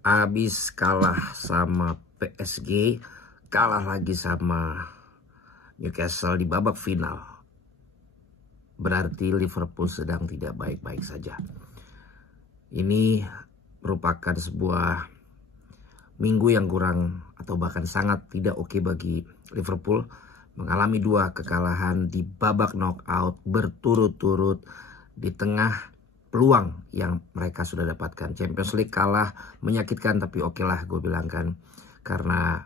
Abis kalah sama PSG, kalah lagi sama Newcastle di babak final. Berarti Liverpool sedang tidak baik-baik saja. Ini merupakan sebuah minggu yang kurang atau bahkan sangat tidak oke bagi Liverpool. Mengalami 2 kekalahan di babak knockout berturut-turut di tengah peluang yang mereka sudah dapatkan. Champions League kalah menyakitkan, tapi oke lah gue bilang kan. Karena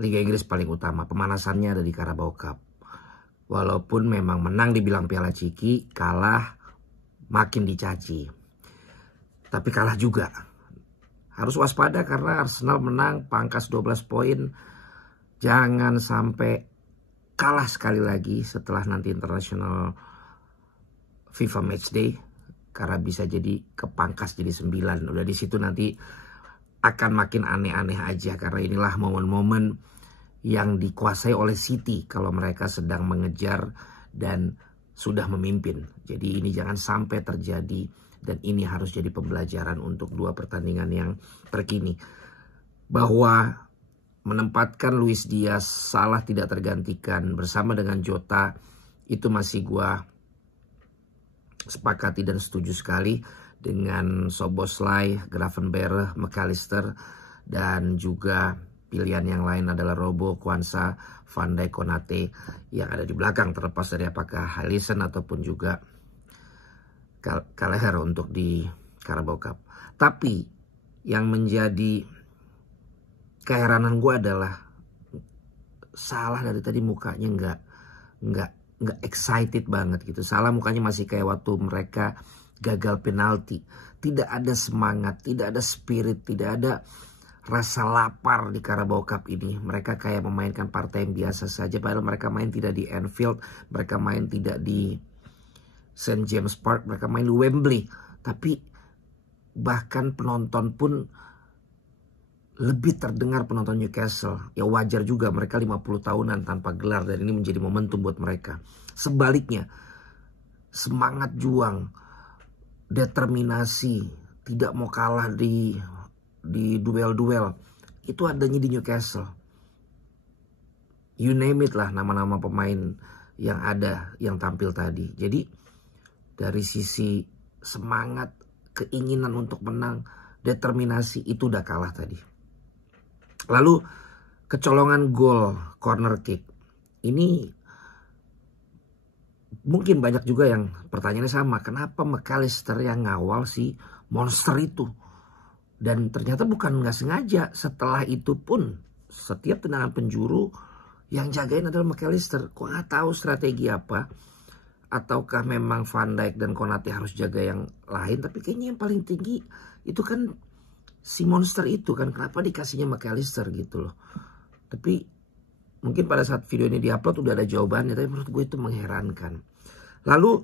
Liga Inggris paling utama, pemanasannya ada di Carabao Cup. Walaupun memang menang dibilang Piala Ciki, kalah makin dicaci. Tapi kalah juga. Harus waspada karena Arsenal menang pangkas 12 poin. Jangan sampai kalah sekali lagi setelah nanti internasional FIFA Matchday. Karena bisa jadi kepangkas jadi 9. Udah di situ nanti akan makin aneh-aneh aja. Karena inilah momen-momen yang dikuasai oleh City kalau mereka sedang mengejar dan sudah memimpin. Jadi ini jangan sampai terjadi. Dan ini harus jadi pembelajaran untuk 2 pertandingan yang terkini. Bahwa menempatkan Luis Diaz Salah tidak tergantikan bersama dengan Jota, itu masih gua sepakati dan setuju sekali dengan Szoboszlai, Gravenberch, McAllister, dan juga pilihan yang lain adalah Robo, Quansah, Van Dijk, Konate yang ada di belakang, terlepas dari apakah Alisson ataupun juga Gallagher untuk di Carabao Cup. Tapi yang menjadi keheranan gue adalah Salah dari tadi mukanya nggak excited banget gitu. Salah mukanya masih kayak waktu mereka gagal penalti. Tidak ada semangat, tidak ada spirit, tidak ada rasa lapar di Carabao Cup ini. Mereka kayak memainkan partai yang biasa saja. Padahal mereka main tidak di Anfield, mereka main tidak di St. James Park, mereka main di Wembley. Tapi bahkan penonton pun lebih terdengar penonton Newcastle. Ya wajar juga, mereka 50 tahunan tanpa gelar dan ini menjadi momentum buat mereka. Sebaliknya, semangat juang, determinasi, tidak mau kalah di duel-duel, itu adanya di Newcastle. You name it lah nama-nama pemain yang ada, yang tampil tadi. Jadi dari sisi semangat, keinginan untuk menang, determinasi, itu udah kalah tadi. Lalu kecolongan gol corner kick. Ini mungkin banyak juga yang pertanyaannya sama. Kenapa McAllister yang ngawal si monster itu? Dan ternyata bukan nggak sengaja. Setelah itu pun setiap tendangan penjuru yang jagain adalah McAllister. Kok nggak tahu strategi apa? Ataukah memang Van Dijk dan Konate harus jaga yang lain? Tapi kayaknya yang paling tinggi itu kan si monster itu kan. Kenapa dikasihnya McAllister gitu loh. Tapi mungkin pada saat video ini diupload udah ada jawabannya. Tapi menurut gue itu mengherankan. Lalu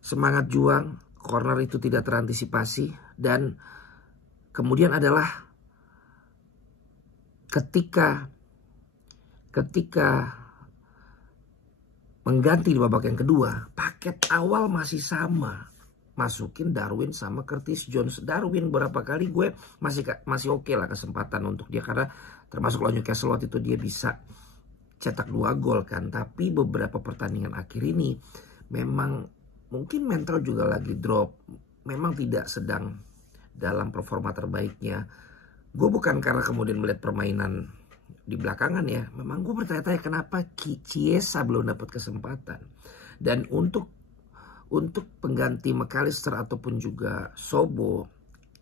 semangat juang, corner itu tidak terantisipasi. Dan kemudian adalah ketika mengganti di babak yang kedua, paket awal masih sama. Masukin Darwin sama Curtis Jones. Darwin berapa kali gue masih oke lah kesempatan untuk dia. Karena termasuk lawan Newcastle waktu itu dia bisa cetak 2 gol kan. Tapi beberapa pertandingan akhir ini memang mungkin mental juga lagi drop. Memang tidak sedang dalam performa terbaiknya. Gue bukan karena kemudian melihat permainan di belakangan ya. Memang gue bertanya-tanya kenapa Chiesa belum dapat kesempatan. Dan untuk pengganti McAllister ataupun juga Sobo,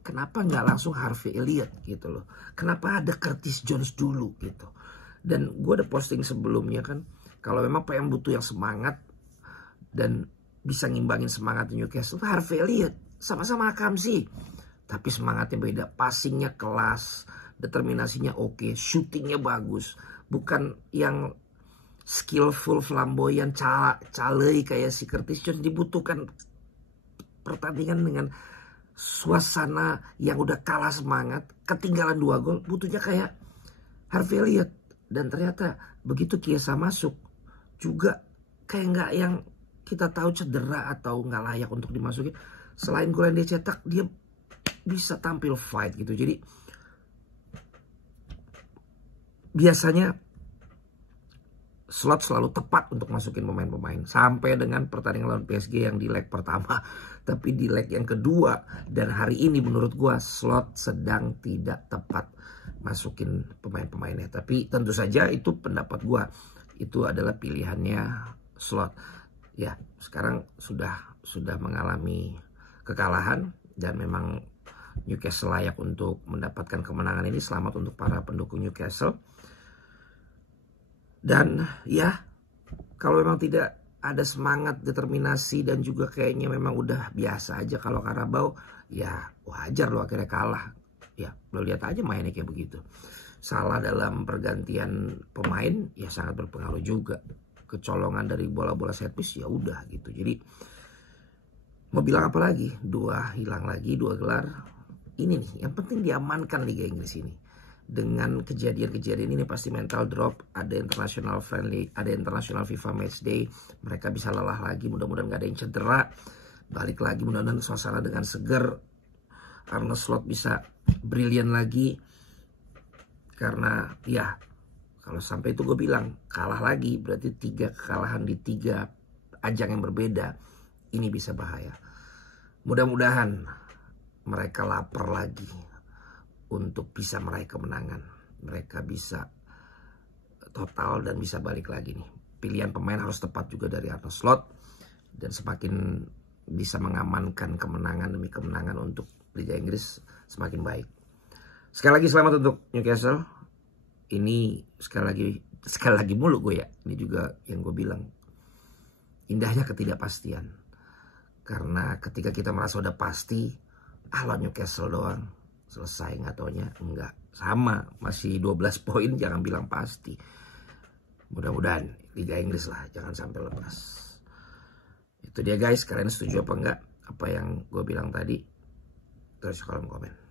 kenapa nggak langsung Harvey Elliott gitu loh. Kenapa ada Curtis Jones dulu gitu. Dan gue ada posting sebelumnya kan. Kalau memang PM butuh yang semangat dan bisa ngimbangin semangat Newcastle, Harvey Elliott sama-sama Akamsi. Tapi semangatnya beda, passingnya kelas, determinasinya oke, shootingnya bagus. Bukan yang skillful, flamboyan, calei kayak si Curtis Jones. Dibutuhkan pertandingan dengan suasana yang udah kalah semangat, ketinggalan 2 gol, butuhnya kayak Harvey Elliott. Dan ternyata begitu Chiesa masuk juga kayak nggak yang kita tahu cedera atau nggak layak untuk dimasukin. Selain gol yang dia cetak, dia bisa tampil fight gitu. Jadi biasanya Slot selalu tepat untuk masukin pemain-pemain. Sampai dengan pertandingan lawan PSG yang di leg pertama. Tapi di leg yang kedua dan hari ini menurut gua Slot sedang tidak tepat masukin pemain-pemainnya. Tapi tentu saja itu pendapat gua. Itu adalah pilihannya Slot. Ya, sekarang sudah mengalami kekalahan dan memang Newcastle layak untuk mendapatkan kemenangan ini. Selamat untuk para pendukung Newcastle. Dan ya, kalau memang tidak ada semangat, determinasi, dan juga kayaknya memang udah biasa aja kalau Carabao, ya wajar lo akhirnya kalah. Ya, lo lihat aja mainnya kayak begitu. Salah dalam pergantian pemain, ya sangat berpengaruh juga. Kecolongan dari bola-bola set piece, ya udah gitu. Jadi, mau bilang apa lagi? 2 hilang lagi, 2 gelar. Ini nih, yang penting diamankan Liga Inggris ini. Dengan kejadian-kejadian ini pasti mental drop. Ada international friendly, ada international FIFA match day. Mereka bisa lelah lagi, mudah-mudahan gak ada yang cedera. Balik lagi, mudah-mudahan suasana dengan seger. Arne Slot bisa brilian lagi. Karena ya, kalau sampai itu gue bilang kalah lagi, berarti 3 kekalahan di 3 ajang yang berbeda. Ini bisa bahaya. Mudah-mudahan mereka lapar lagi untuk bisa meraih kemenangan. Mereka bisa total dan bisa balik lagi nih. Pilihan pemain harus tepat juga dari Arne Slot. Dan semakin bisa mengamankan kemenangan demi kemenangan untuk Liga Inggris semakin baik. Sekali lagi selamat untuk Newcastle. Ini sekali lagi mulu gue ya. Ini juga yang gue bilang. Indahnya ketidakpastian. Karena ketika kita merasa udah pasti, lawan Newcastle doang. Selesai, nggak taunya enggak. Sama, masih 12 poin, jangan bilang pasti. Mudah-mudahan Liga Inggris lah, jangan sampai lepas. Itu dia guys, kalian setuju apa enggak apa yang gue bilang tadi? Terus kolom komen.